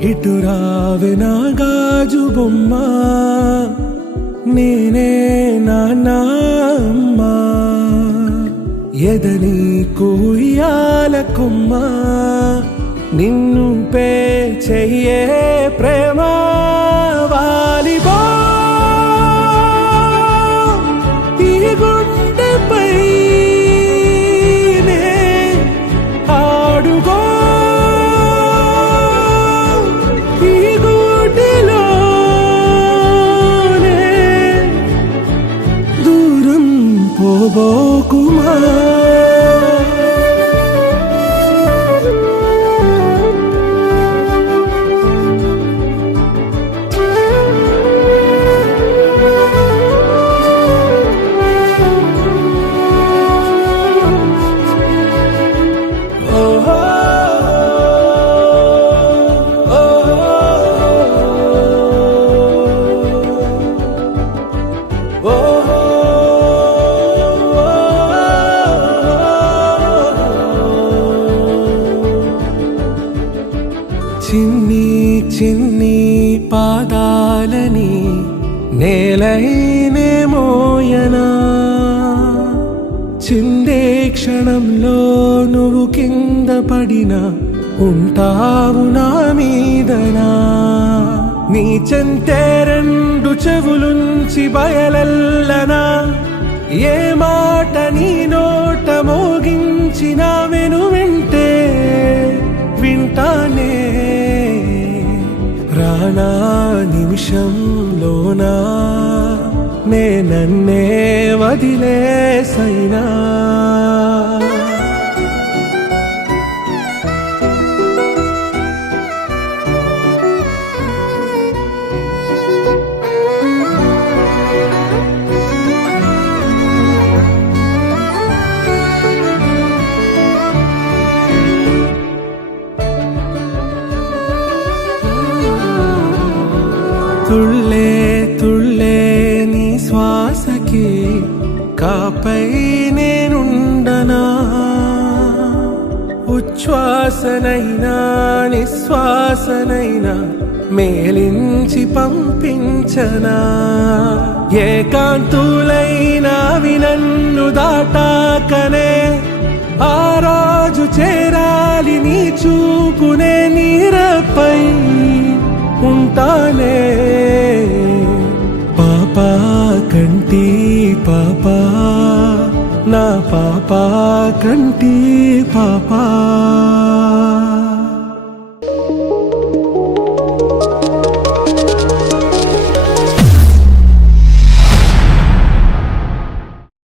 ఇటు రావే నా గాజు బొమ్మ, నేనే నాన్న అమ్మా. ఎదని కుయ్యాల కొమ్మ, నిన్ను పే చెయ్యే ప్రేమ వాలిబో. ఈ గుండెపై ఆడుగో, ఈ గుడిలోనే దూరం పోబోకుమా. చిన్ని చిన్ని పాదాలని నేలైనే మోయనా, చిందే క్షణంలో నువ్వు కింద పడినా ఉంటావు నా మీదనా. నీ చెంతే రెండు చెవులుంచి బయలెల్లనా, ఏ మాట నీ నోట మోగించిన వెను వింటే వింటానే. రానా నిమిషంలోనా నే నన్నే వదిలేసైనా. తుళ్ళే తుళ్ళే నీ శ్వాసకి కాపై నేనుండనా, ఉచ్ఛ్వాసనైనా నిశ్వాసనైనా మేలించి పంపించనా. ఏకాంతులైనా వినన్ను దాటాకనే ఆ రోజు చేరాలి నీ చూపునే నీరపై ఉంటానే. పాపా కంటి పాపా, నా పాపా కంటి పాపా.